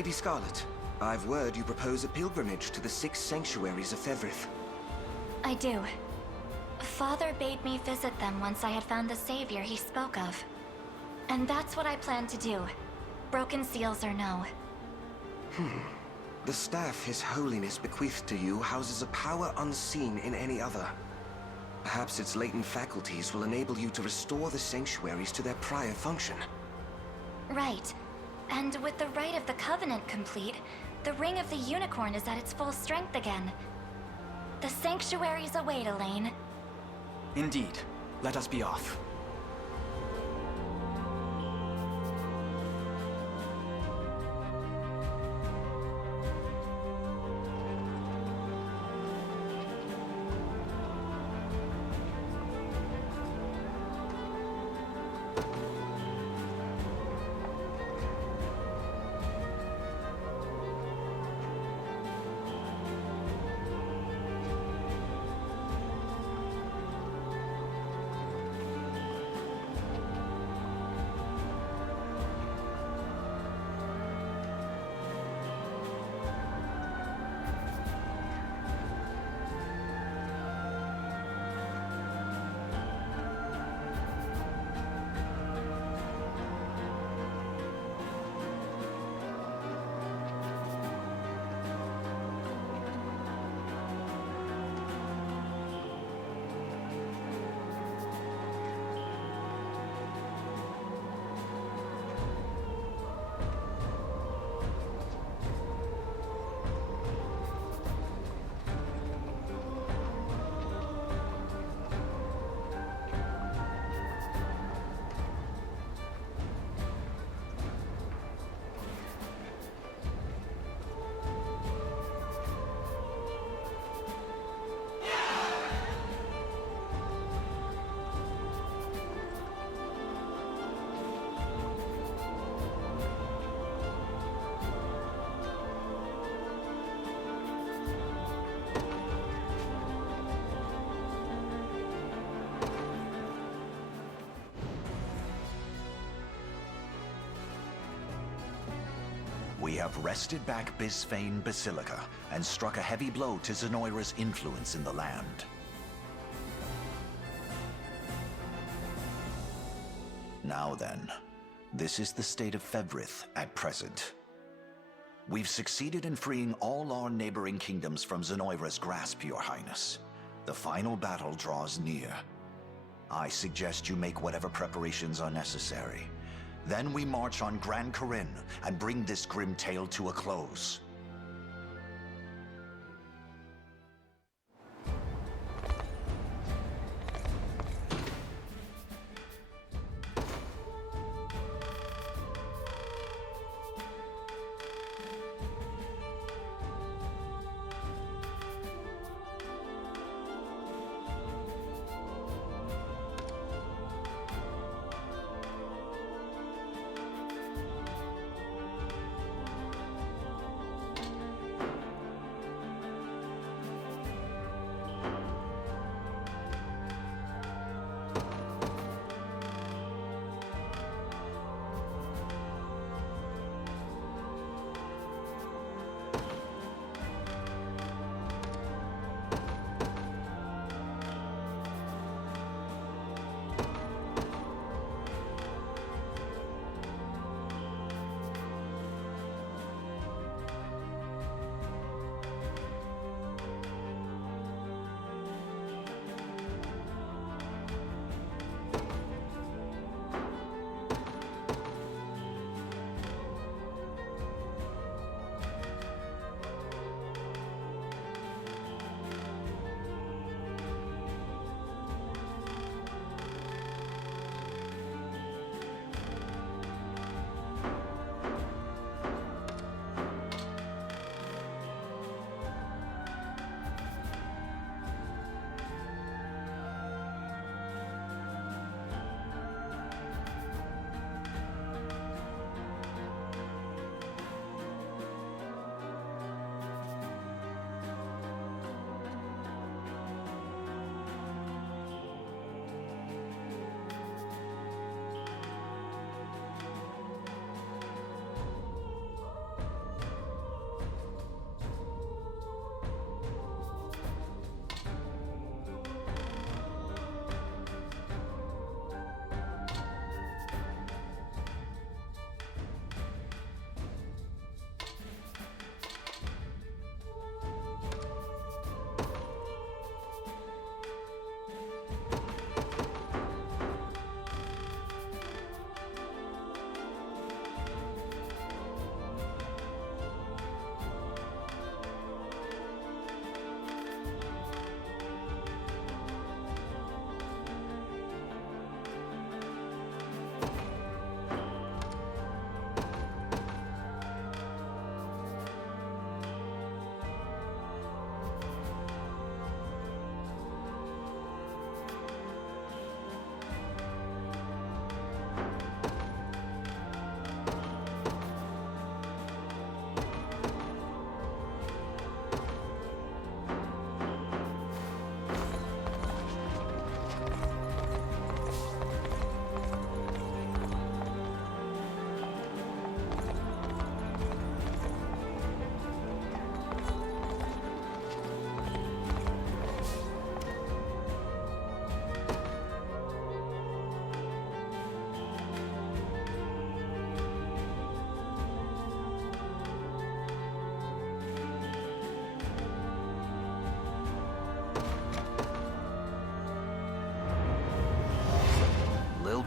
Lady Scarlet, I've word you propose a pilgrimage to the 6 sanctuaries of Fevrith. I do. Father bade me visit them once I had found the savior he spoke of. And that's what I plan to do. Broken seals or no. The staff His Holiness bequeathed to you houses a power unseen in any other. Perhaps its latent faculties will enable you to restore the sanctuaries to their prior function. Right. And with the Rite of the Covenant complete, the Ring of the Unicorn is at its full strength again. The sanctuaries await, Elaine. Indeed. Let us be off. We have wrested back Bisphane Basilica and struck a heavy blow to Zenoira's influence in the land. Now then, this is the state of Fevrith at present. We've succeeded in freeing all our neighboring kingdoms from Zenoira's grasp, Your Highness. The final battle draws near. I suggest you make whatever preparations are necessary. Then we march on Gran Corinne and bring this grim tale to a close.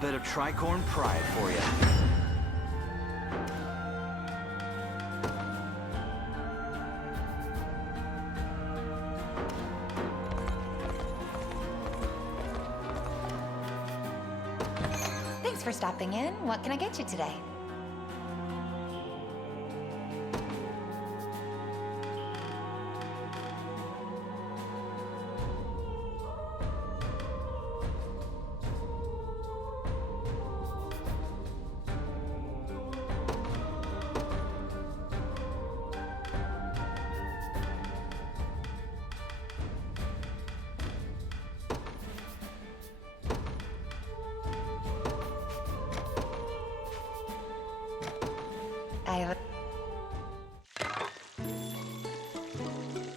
bit of tricorn pride for you. Thanks for stopping in. What can I get you today?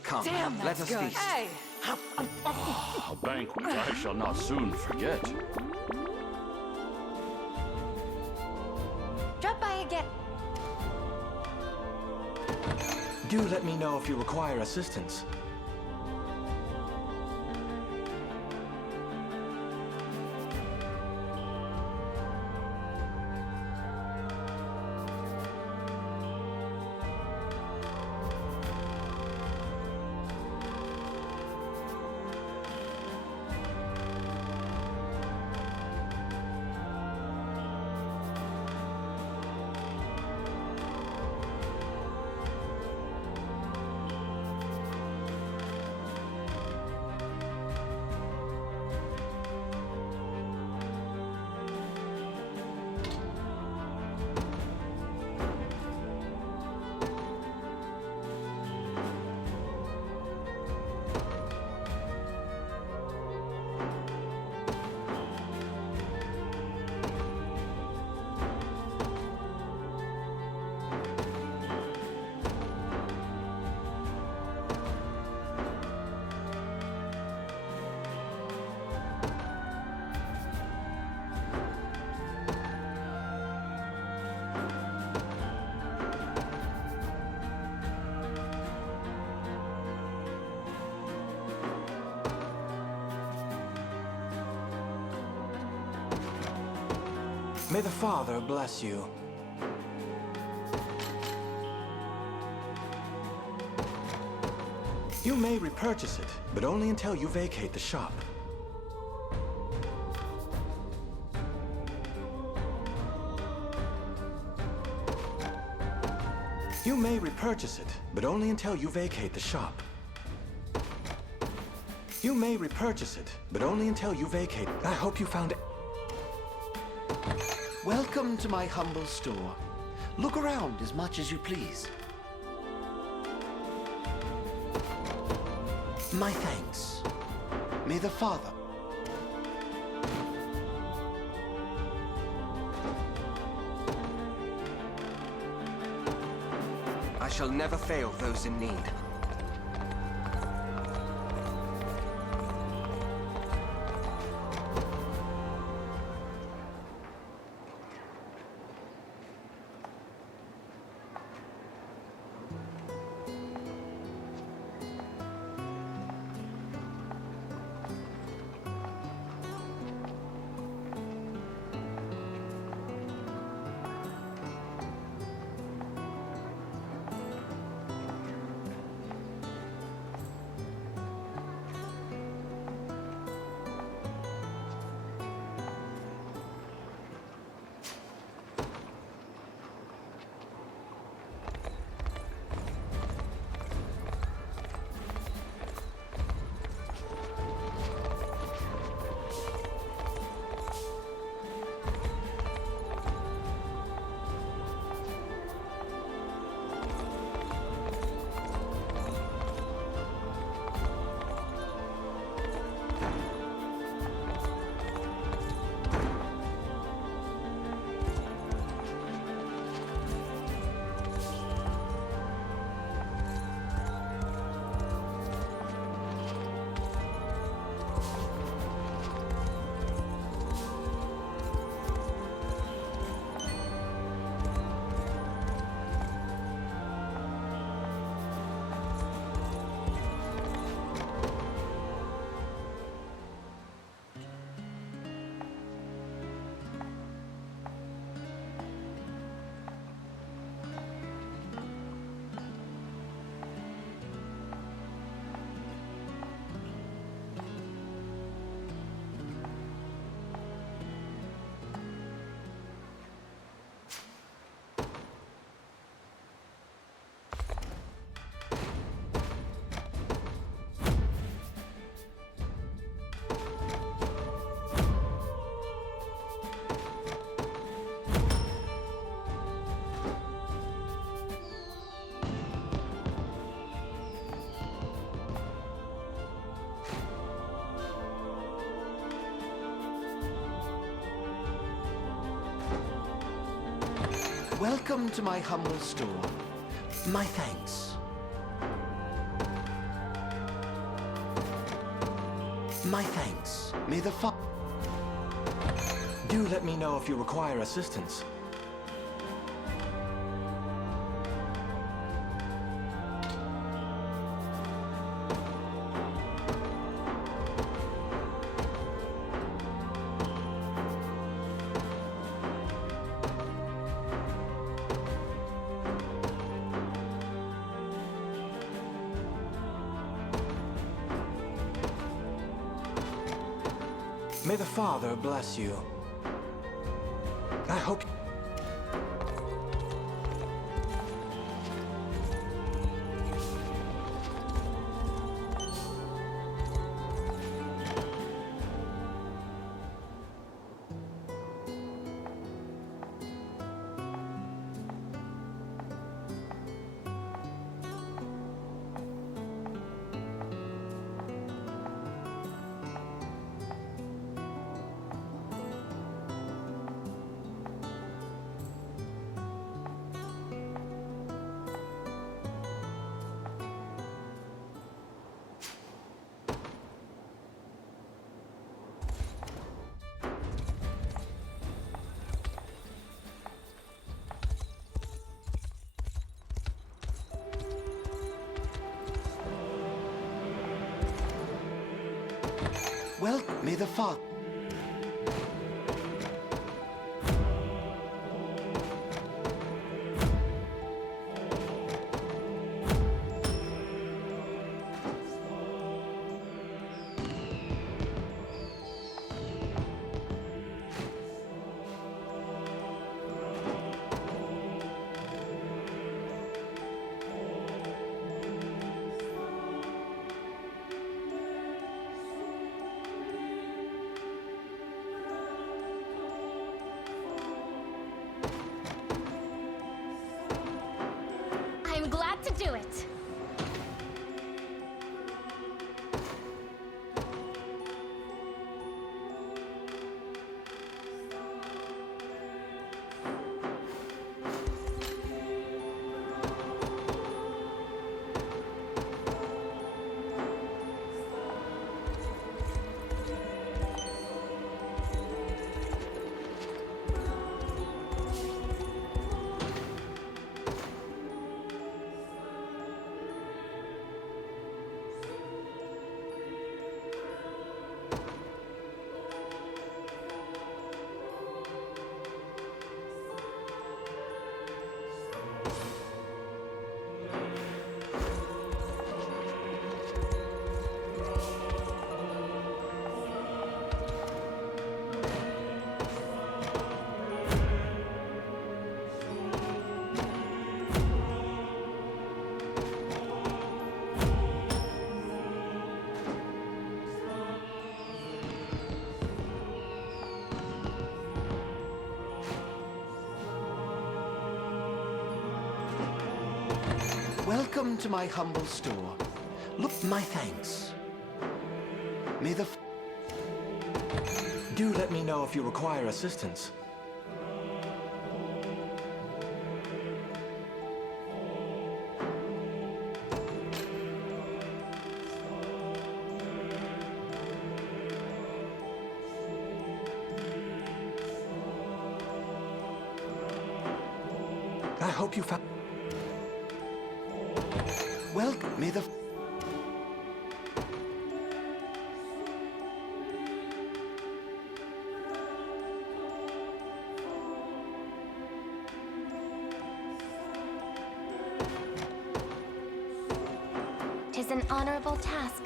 Come, Damn, let that's us good. feast. Hey! A banquet I shall not soon forget. Drop by again. Do let me know if you require assistance. May the Father bless you. You may repurchase it, but only until you vacate the shop. You may repurchase it, but only until you vacate the shop. You may repurchase it, but only until you vacate. I hope you found it. Welcome to my humble store. Look around as much as you please. My thanks. May the Father... I shall never fail those in need. Welcome to my humble store. My thanks. My thanks. May the Do let me know if you require assistance. May the Father bless you. I hope... Well, may the Father... I'm glad to do it. Welcome to my humble store. Look, my thanks. May the... Do let me know if you require assistance. I hope you found... Welcome, may the... Tis an honorable task.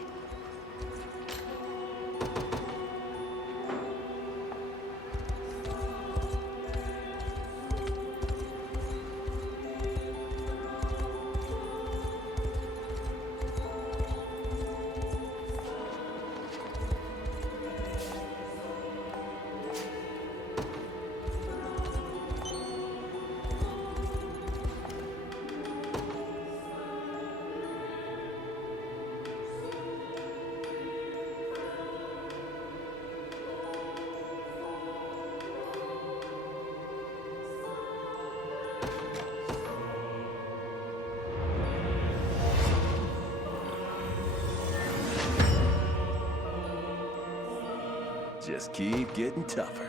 Just keep getting tougher.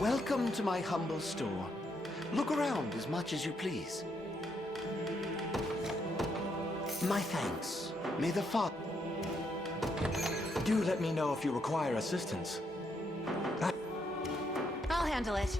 Welcome to my humble store. Look around as much as you please. My thanks. May the Father... Do let me know if you require assistance. I'll handle it.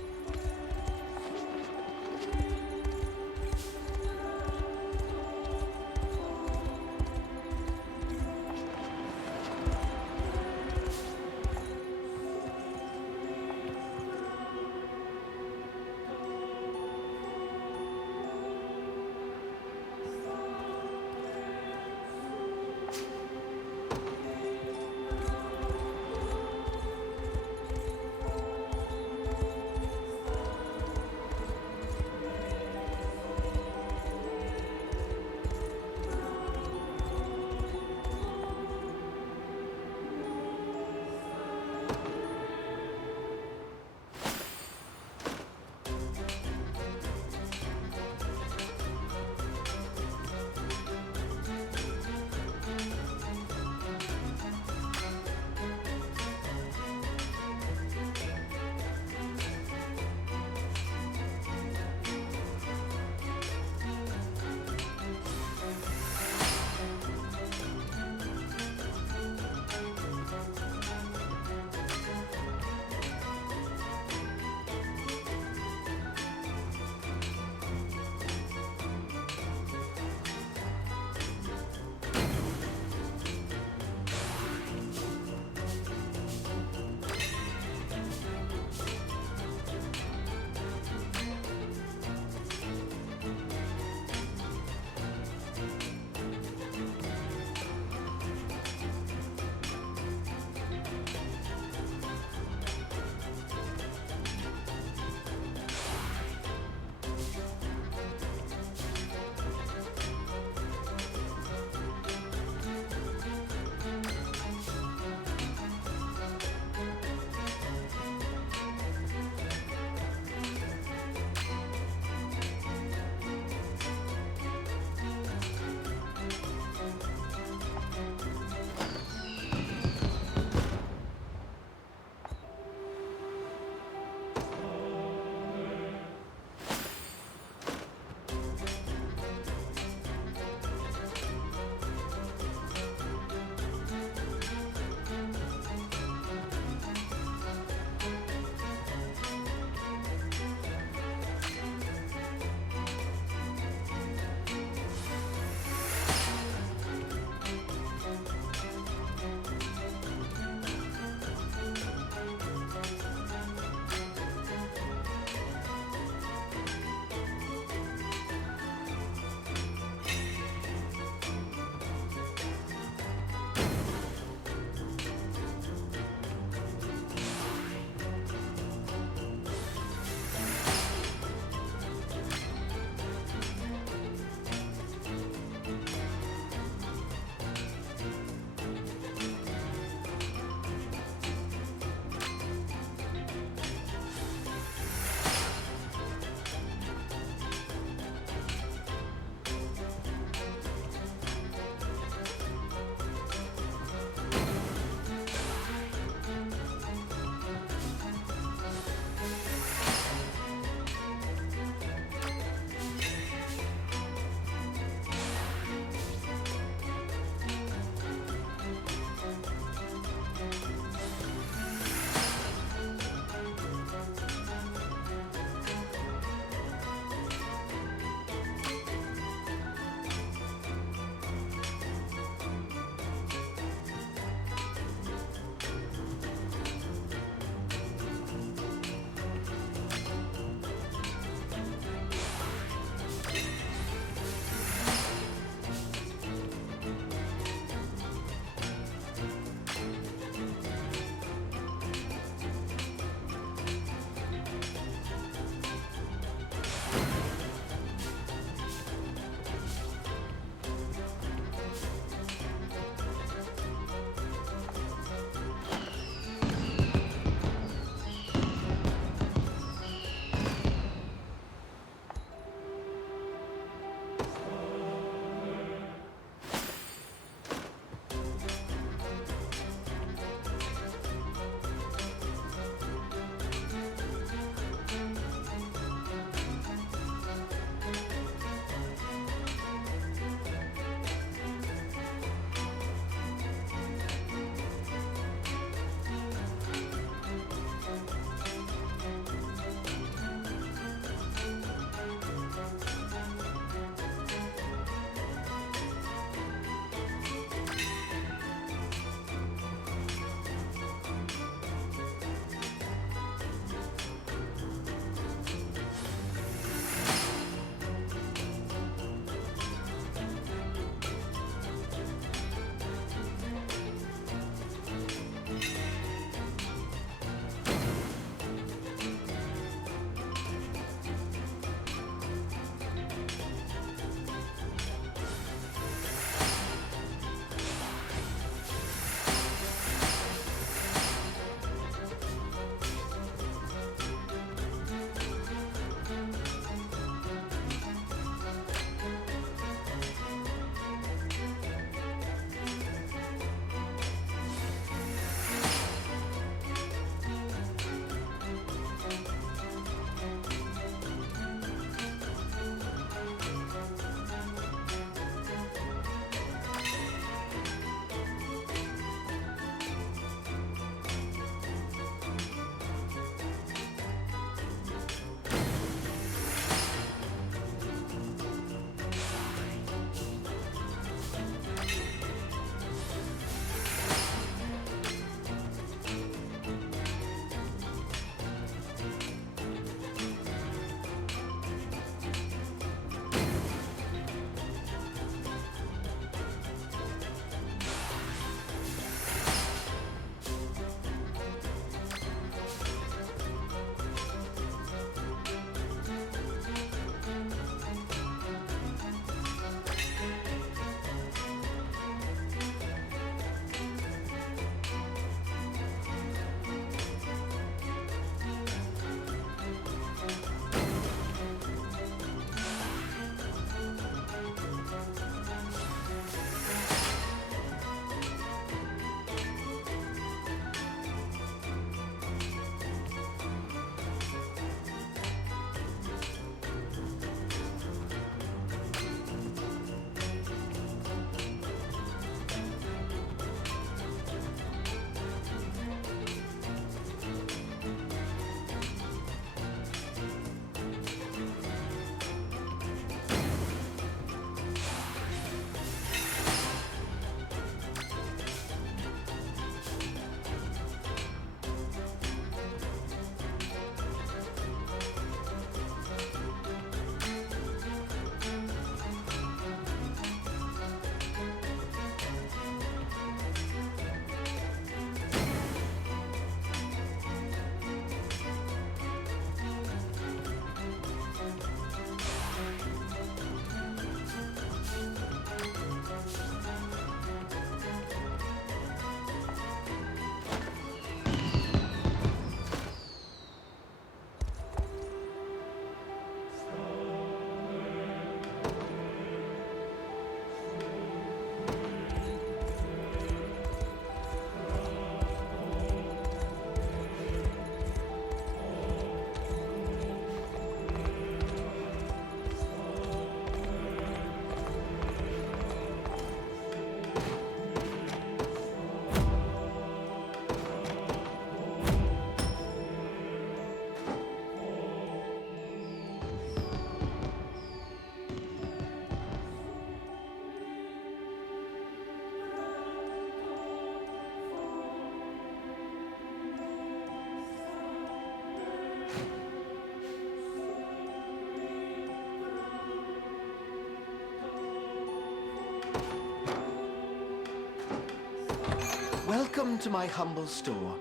Welcome to my humble store.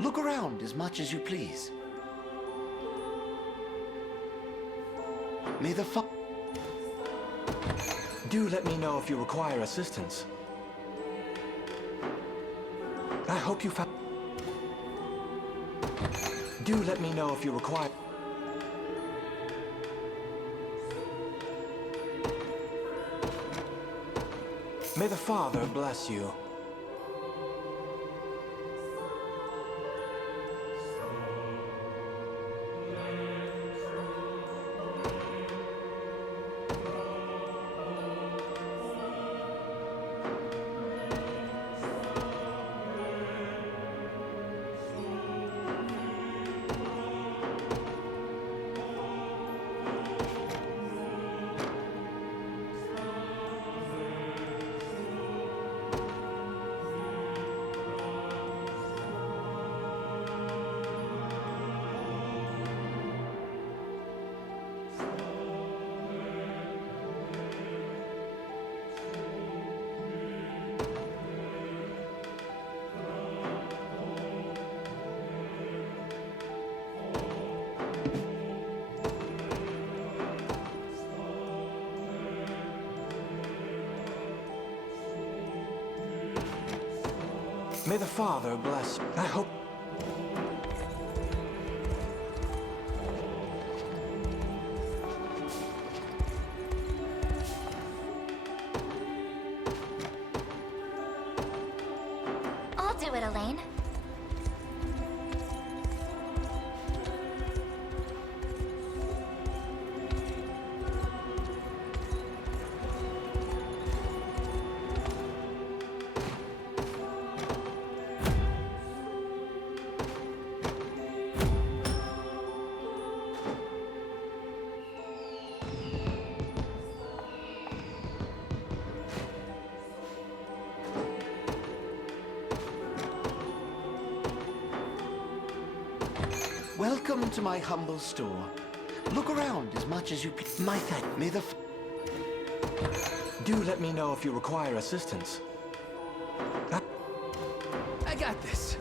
Look around as much as you please. May the Do let me know if you require assistance. I hope you found... Do let me know if you require... May the Father bless you. May the Father bless you. I hope... I'll do it, Elaine. Welcome to my humble store. Look around as much as you please. My thank. May the Do let me know if you require assistance. I got this.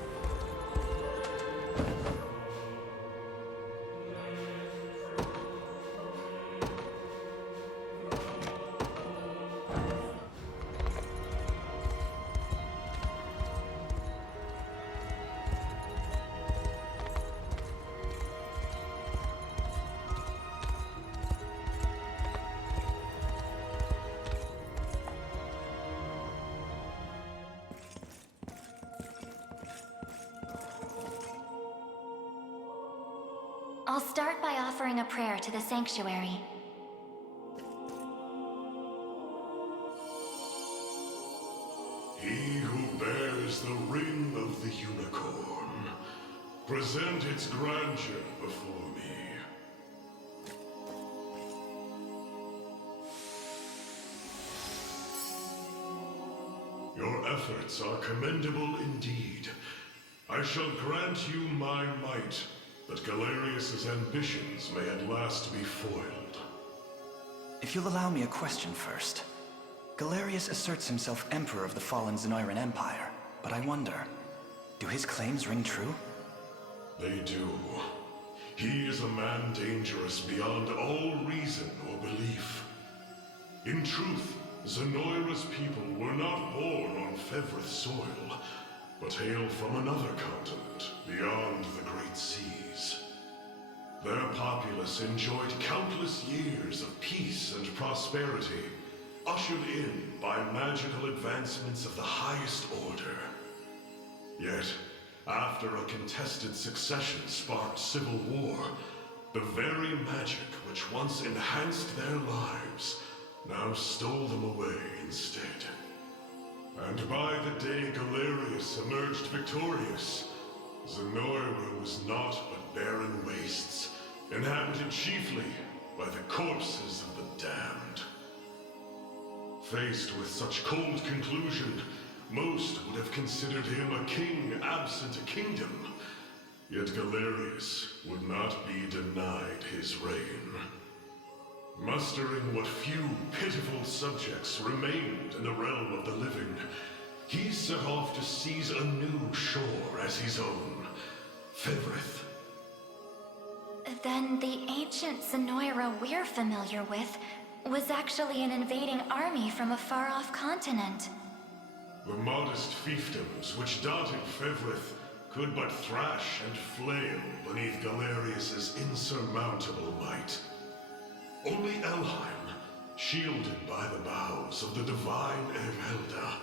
I'll start by offering a prayer to the sanctuary. He who bears the ring of the unicorn, present its grandeur before me. Your efforts are commendable indeed. I shall grant you my might, that Galerius's ambitions may at last be foiled. If you'll allow me a question first. Galerius asserts himself Emperor of the fallen Zenoiran Empire, but I wonder, do his claims ring true? They do. He is a man dangerous beyond all reason or belief. In truth, Zenoira's people were not born on Fevrith soil, but hail from another continent beyond the Great Seas. Their populace enjoyed countless years of peace and prosperity, ushered in by magical advancements of the highest order. Yet, after a contested succession sparked civil war, the very magic which once enhanced their lives now stole them away instead. And by the day Galerius emerged victorious, Zenoira was naught but barren wastes, inhabited chiefly by the corpses of the damned. Faced with such cold conclusion, most would have considered him a king absent a kingdom. Yet Galerius would not be denied his reign. Mustering what few pitiful subjects remained in the realm of the living, He set off to seize a new shore as his own, Fevrith. Then the ancient Zenoira we're familiar with was actually an invading army from a far-off continent. The modest fiefdoms which dotted Fevrith could but thrash and flail beneath Galerius's insurmountable might. Only Elheim, shielded by the boughs of the divine Erelda,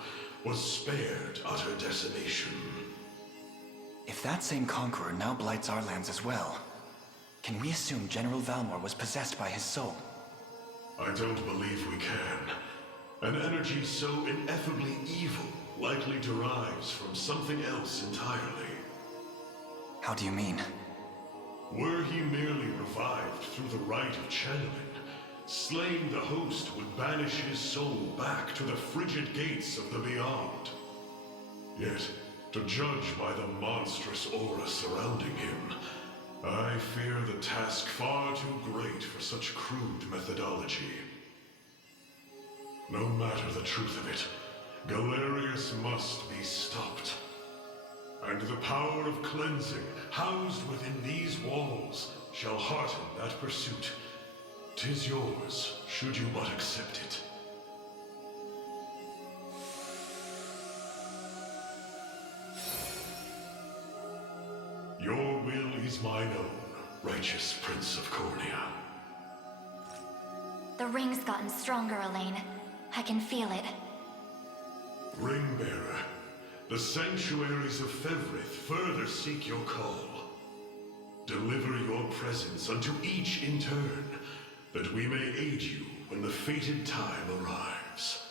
was spared utter decimation. If that same conqueror now blights our lands as well, can we assume General Valmor was possessed by his soul? I don't believe we can. An energy so ineffably evil likely derives from something else entirely. How do you mean? Were he merely revived through the rite of channeling, slaying the host would banish his soul back to the frigid gates of the beyond. Yet, to judge by the monstrous aura surrounding him, I fear the task far too great for such crude methodology. No matter the truth of it, Galerius must be stopped. And the power of cleansing housed within these walls shall hearten that pursuit. 'Tis yours, should you but accept it. Your will is mine own, righteous Prince of Cornea. The ring's gotten stronger, Elaine. I can feel it. Ringbearer, the sanctuaries of Fevrith further seek your call. Deliver your presence unto each in turn, that we may aid you when the fated time arrives.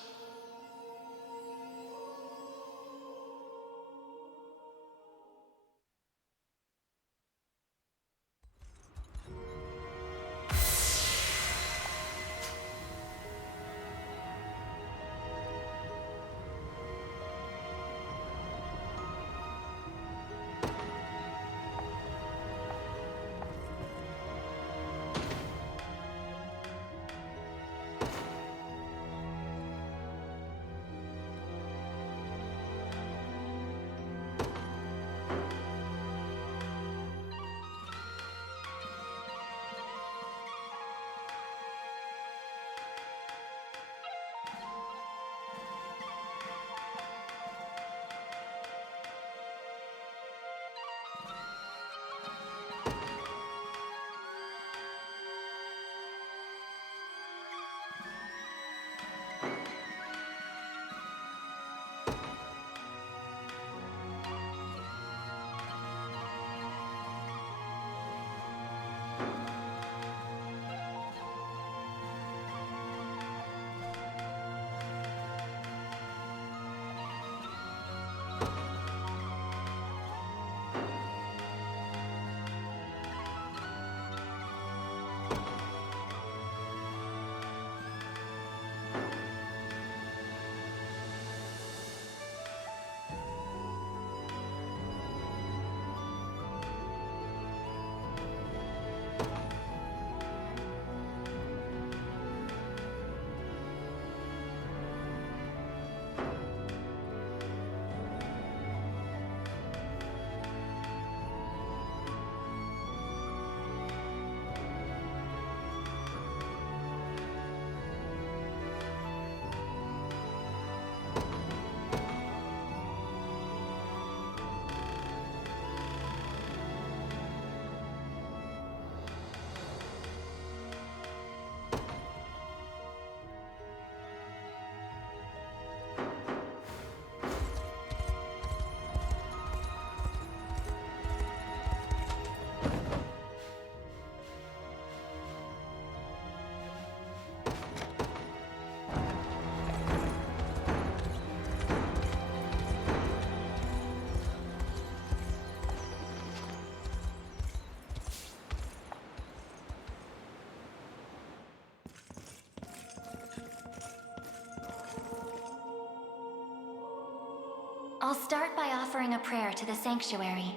I'll start by offering a prayer to the sanctuary.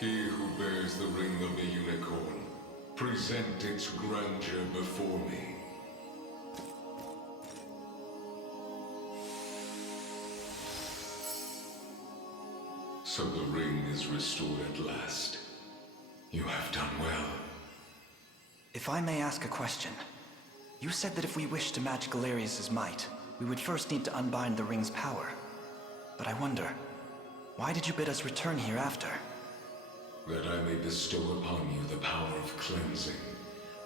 He who bears the ring of the unicorn, present its grandeur before me. So the ring is restored at last. You have done well. If I may ask a question. You said that if we wished to match Galerius's might, we would first need to unbind the ring's power. But I wonder, why did you bid us return here after? That I may bestow upon you the power of cleansing,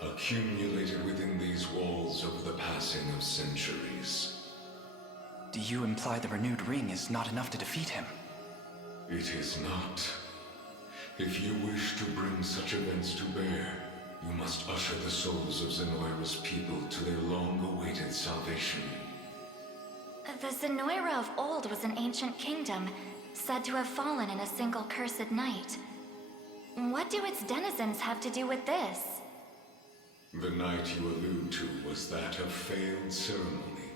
accumulated within these walls over the passing of centuries. Do you imply the renewed ring is not enough to defeat him? It is not. If you wish to bring such events to bear, you must usher the souls of Zenoira's people to their long-awaited salvation. The Zenoira of old was an ancient kingdom, said to have fallen in a single cursed night. What do its denizens have to do with this? The night you allude to was that of failed ceremony,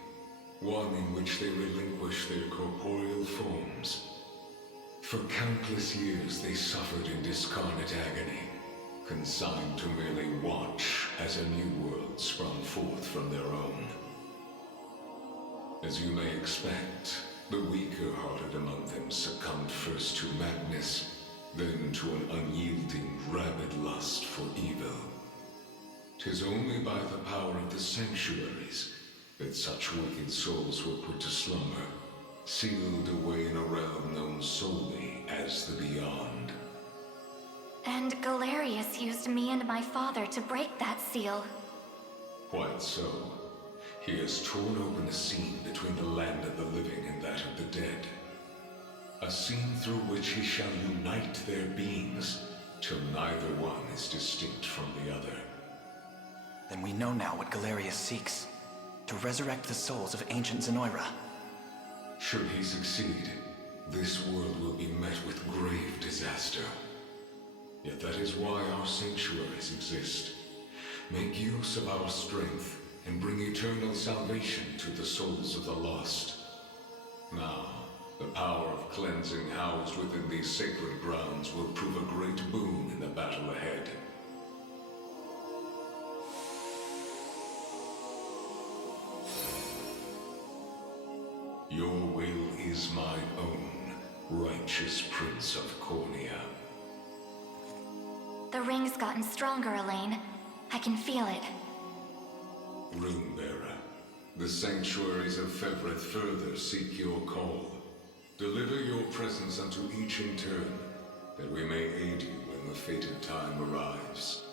one in which they relinquished their corporeal forms. For countless years they suffered in discarnate agony, consigned to merely watch as a new world sprung forth from their own. As you may expect, the weaker-hearted among them succumbed first to madness, then to an unyielding, rabid lust for evil. 'Tis only by the power of the sanctuaries that such wicked souls were put to slumber, sealed away in a realm known solely as the Beyond. And Galerius used me and my father to break that seal. Quite so. He has torn open a seam between the land of the living and that of the dead. A seam through which he shall unite their beings, till neither one is distinct from the other. Then we know now what Galerius seeks. To resurrect the souls of ancient Zenoira. Should he succeed, this world will be met with grave disaster. Yet that is why our sanctuaries exist. Make use of our strength and bring eternal salvation to the souls of the lost. Now, the power of cleansing housed within these sacred grounds will prove a great boon in the battle ahead. Your will is my own, righteous Prince of Cornea. The ring's gotten stronger, Elaine. I can feel it. Ringbearer, the sanctuaries of Fevrith further seek your call. Deliver your presence unto each in turn, that we may aid you when the fated time arrives.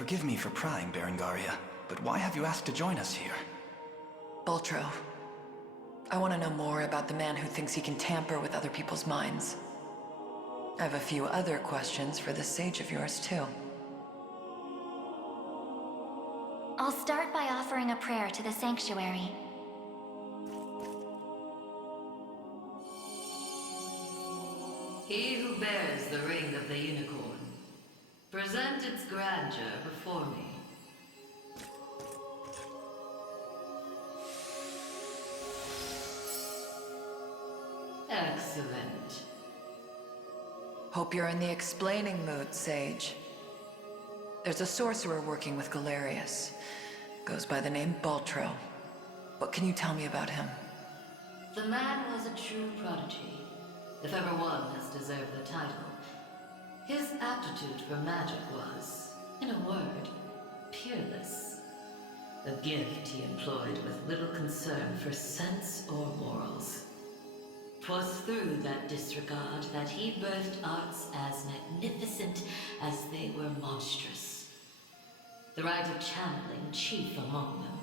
Forgive me for prying, Berengaria, but why have you asked to join us here? Boltro, I want to know more about the man who thinks he can tamper with other people's minds. I have a few other questions for this sage of yours, too. I'll start by offering a prayer to the sanctuary. He who bears the ring of the unicorn, present its grandeur before me. Excellent. Hope you're in the explaining mood, Sage. There's a sorcerer working with Galerius. Goes by the name Boltro. What can you tell me about him? The man was a true prodigy, if ever one has deserved the title. His aptitude for magic was, in a word, peerless. A gift he employed with little concern for sense or morals. 'Twas through that disregard that he birthed arts as magnificent as they were monstrous. The rite of channeling chief among them.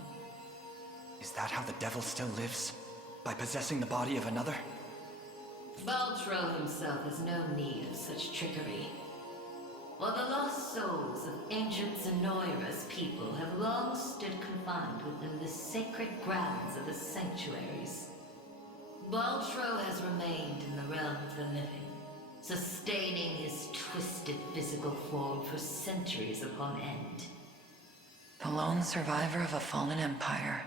Is that how the devil still lives? By possessing the body of another? Boltro himself has no need of such trickery. While the lost souls of ancient Zenoira's people have long stood confined within the sacred grounds of the sanctuaries, Boltro has remained in the realm of the living, sustaining his twisted physical form for centuries upon end. The lone survivor of a fallen empire.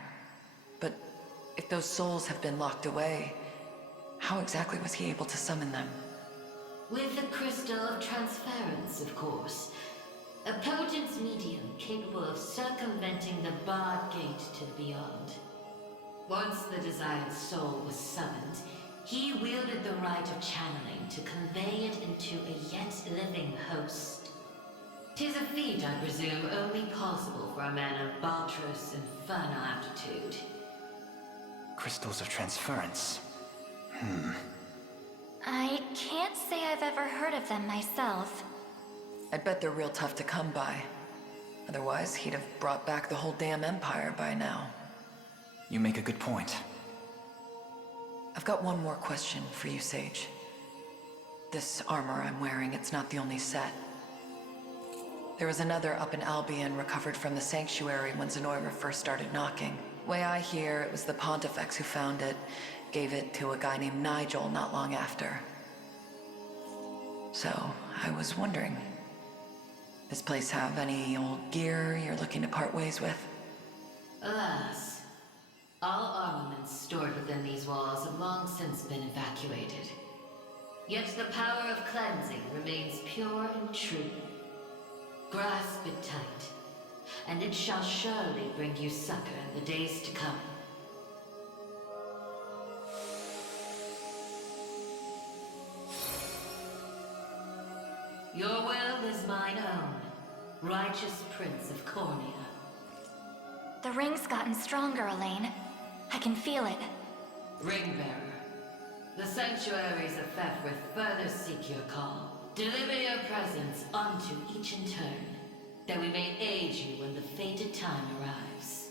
But if those souls have been locked away, how exactly was he able to summon them? With the crystal of transference, of course. A potent medium capable of circumventing the barred gate to the beyond. Once the desired soul was summoned, he wielded the rite of channeling to convey it into a yet living host. 'Tis a feat, I presume, only possible for a man of Boltro's infernal aptitude. Crystals of transference. I can't say I've ever heard of them myself. I bet they're real tough to come by. Otherwise, he'd have brought back the whole damn empire by now. You make a good point. I've got one more question for you, Sage. This armor I'm wearing, it's not the only set. There was another up in Albion recovered from the sanctuary when Zenoira first started knocking. Way I hear, it was the Pontifex who found it, gave it to a guy named Nigel not long after. So, I was wondering, this place have any old gear you're looking to part ways with? Alas, all armaments stored within these walls have long since been evacuated. Yet the power of cleansing remains pure and true. Grasp it tight, and it shall surely bring you succor in the days to come. Your will is mine own, righteous Prince of Cornea. The ring's gotten stronger, Elaine. I can feel it. Ringbearer, the sanctuaries of Fefrith further seek your call. Deliver your presence unto each in turn, that we may aid you when the fated time arrives.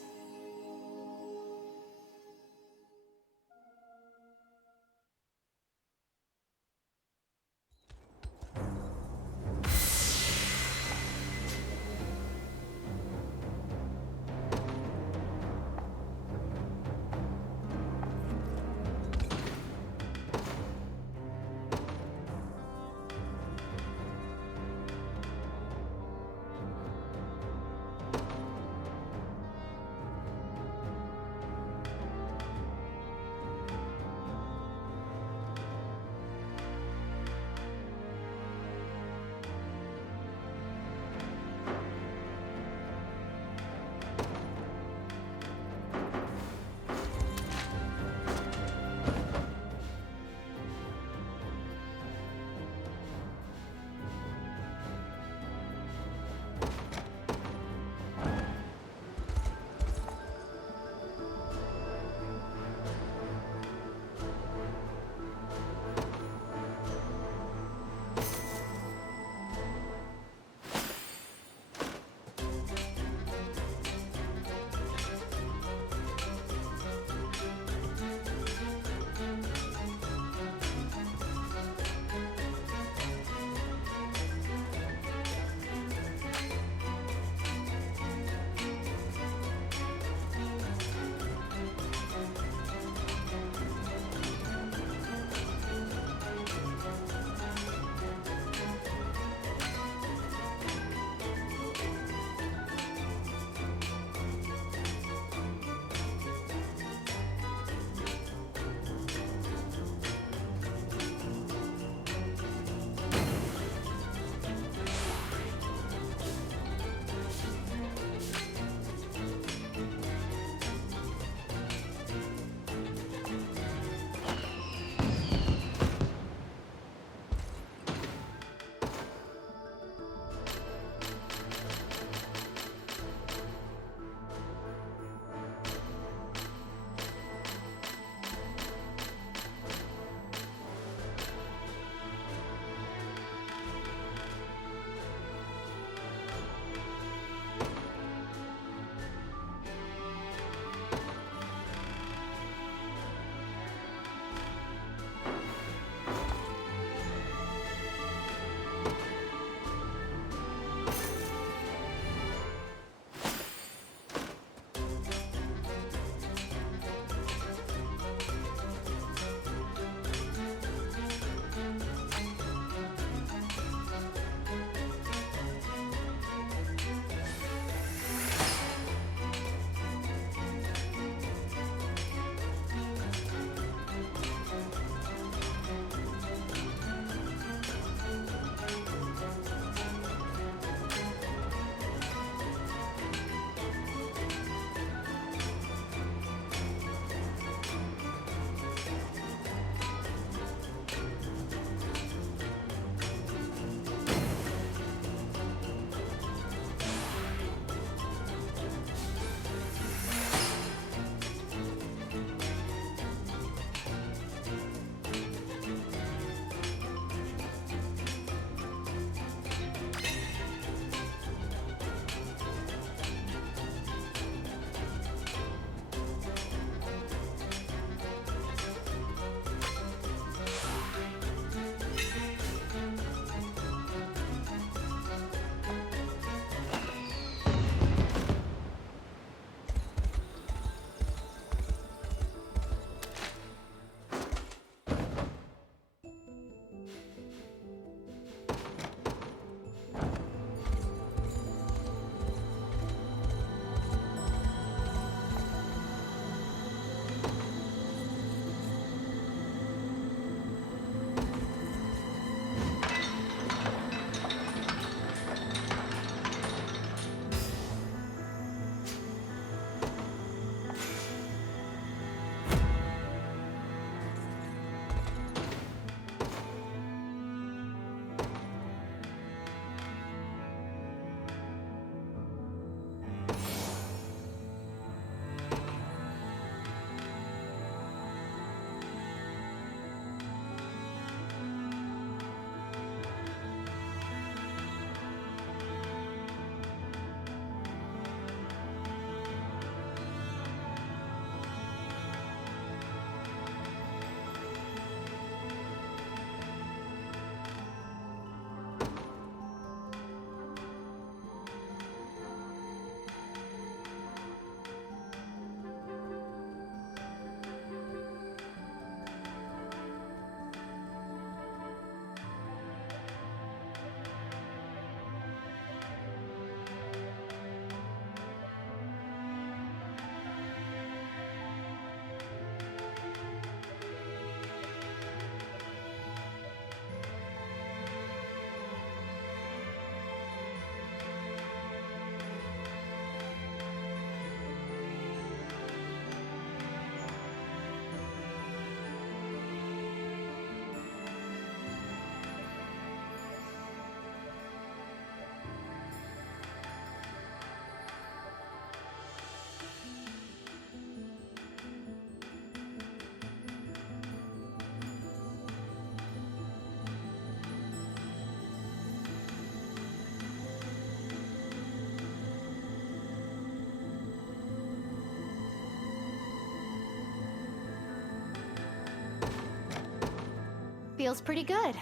feels pretty good.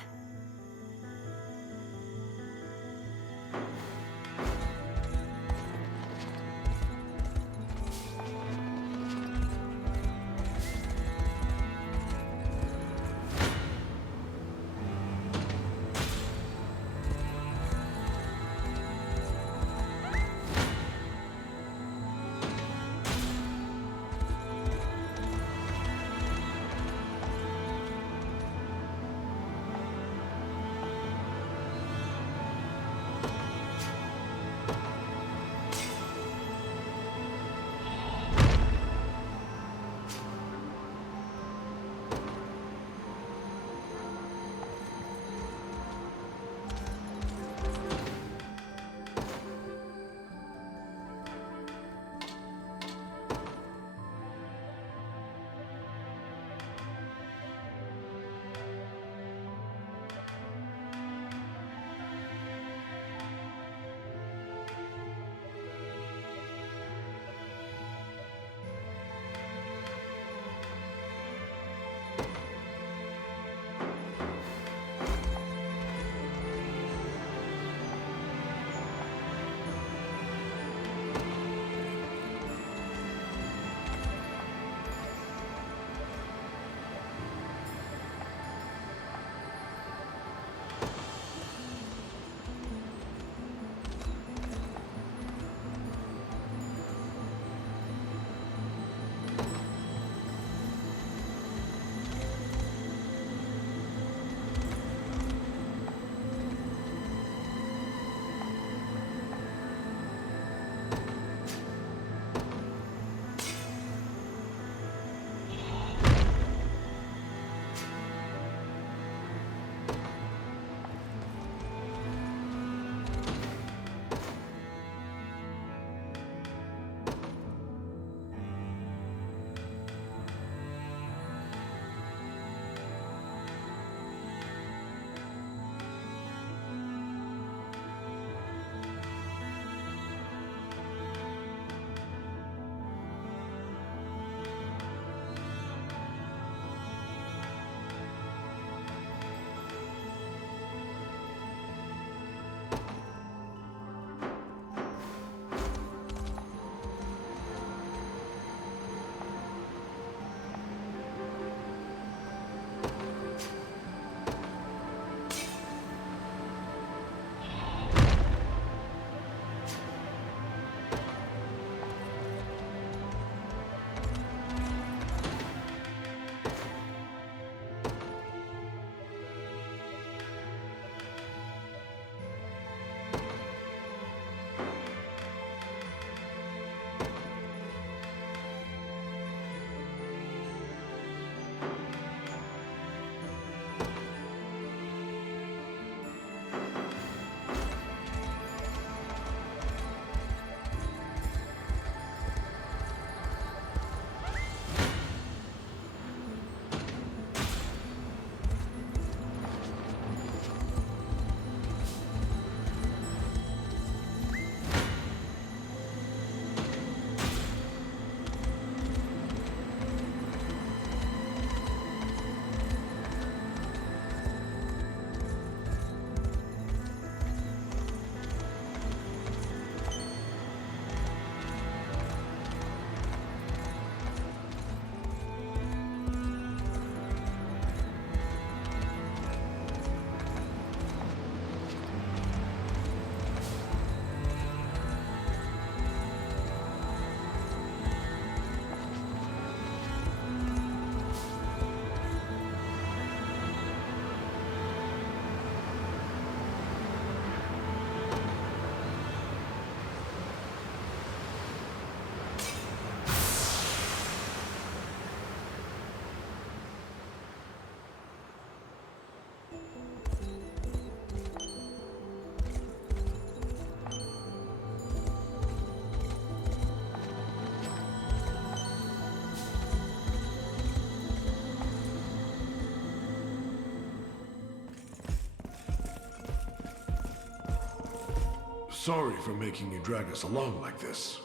Sorry for making you drag us along like this.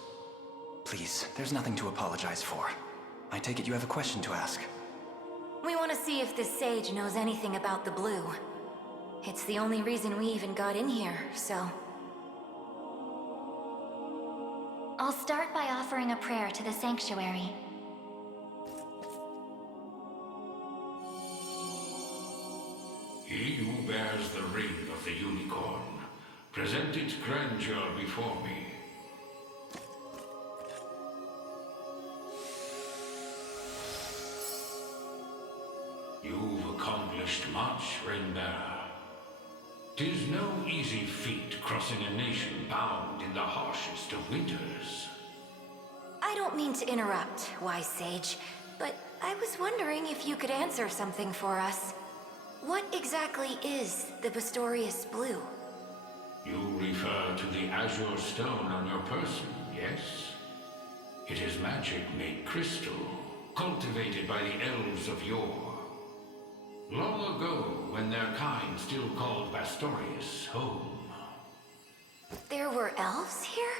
Please, there's nothing to apologize for. I take it you have a question to ask. We want to see if this sage knows anything about the blue. It's the only reason we even got in here, so... I'll start by offering a prayer to the sanctuary. He who bears the ring of the unicorn, present its grandeur before me. You've accomplished much, Ring-bearer. 'Tis no easy feat crossing a nation bound in the harshest of winters. I don't mean to interrupt, wise sage, but I was wondering if you could answer something for us. What exactly is the Bastorius Blue? You refer to the azure stone on your person, yes? It is magic made crystal, cultivated by the elves of yore. Long ago, when their kind still called Bastorius home. There were elves here?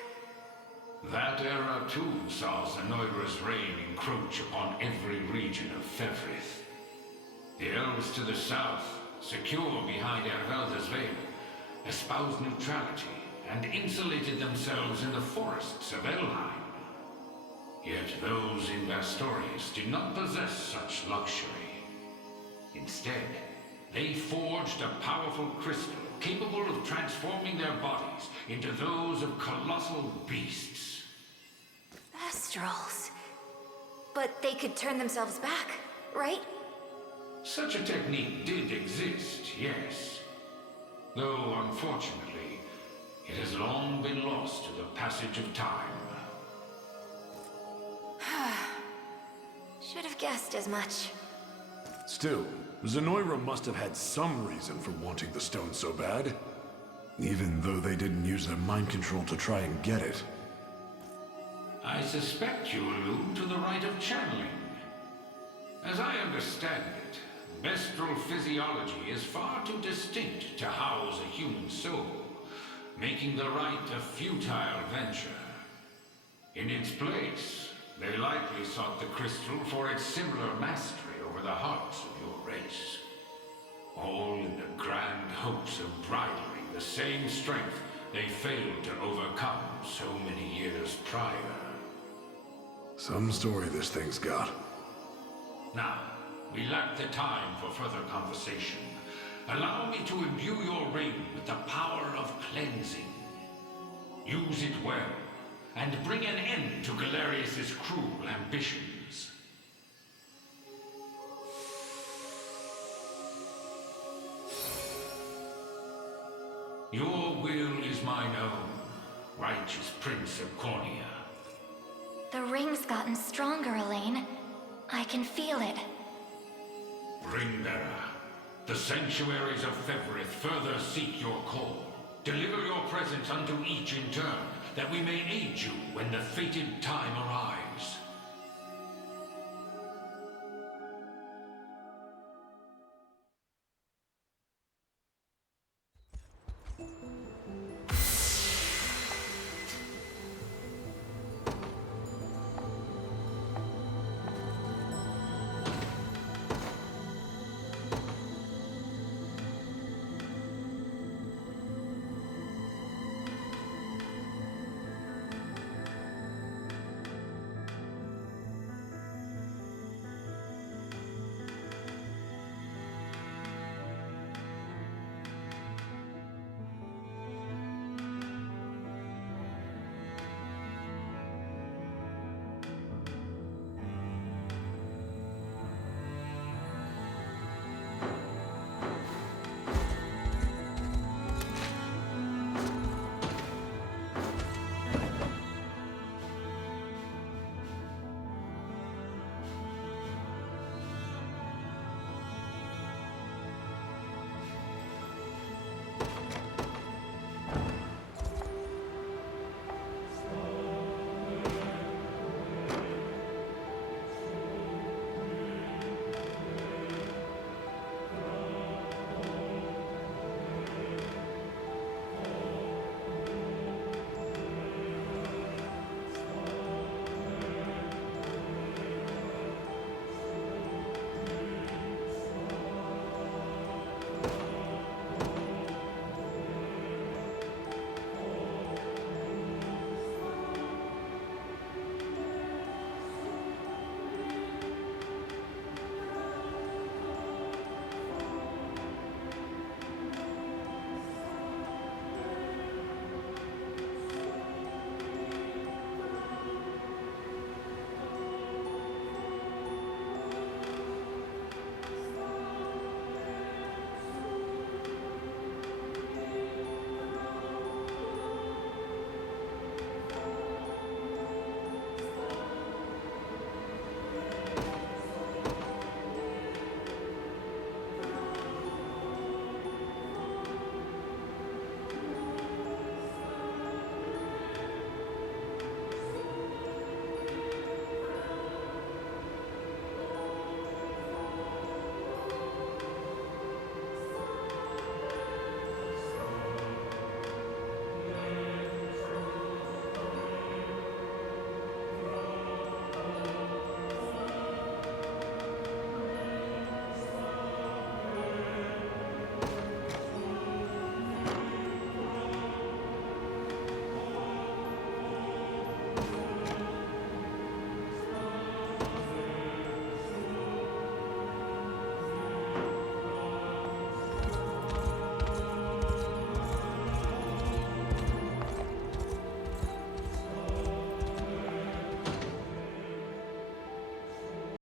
That era too saw Zenoira's reign encroach upon every region of Fevrith. The elves to the south, secure behind Ervelda's veil, espoused neutrality and insulated themselves in the forests of Elheim. Yet those in Bastorius did not possess such luxury. Instead, they forged a powerful crystal capable of transforming their bodies into those of colossal beasts. Astrals. But they could turn themselves back, right? Such a technique did exist, yes. Though, unfortunately, it has long been lost to the passage of time. Should have guessed as much. Still, Zenoira must have had some reason for wanting the stone so bad. Even though they didn't use their mind control to try and get it. I suspect you allude to the rite of channeling. As I understand it, Bestral physiology is far too distinct to house a human soul, making the rite a futile venture. In its place, they likely sought the crystal for its similar mastery over the hearts of your race. All in the grand hopes of bridling the same strength they failed to overcome so many years prior. Some story this thing's got. Now, we lack the time for further conversation. Allow me to imbue your ring with the power of cleansing. Use it well, and bring an end to Galerius's cruel ambitions. Your will is mine own, righteous Prince of Cornea. The ring's gotten stronger, Elaine. I can feel it. Ringbearer, the sanctuaries of Fevrith further seek your call. Deliver your presence unto each in turn, that we may aid you when the fated time arrives.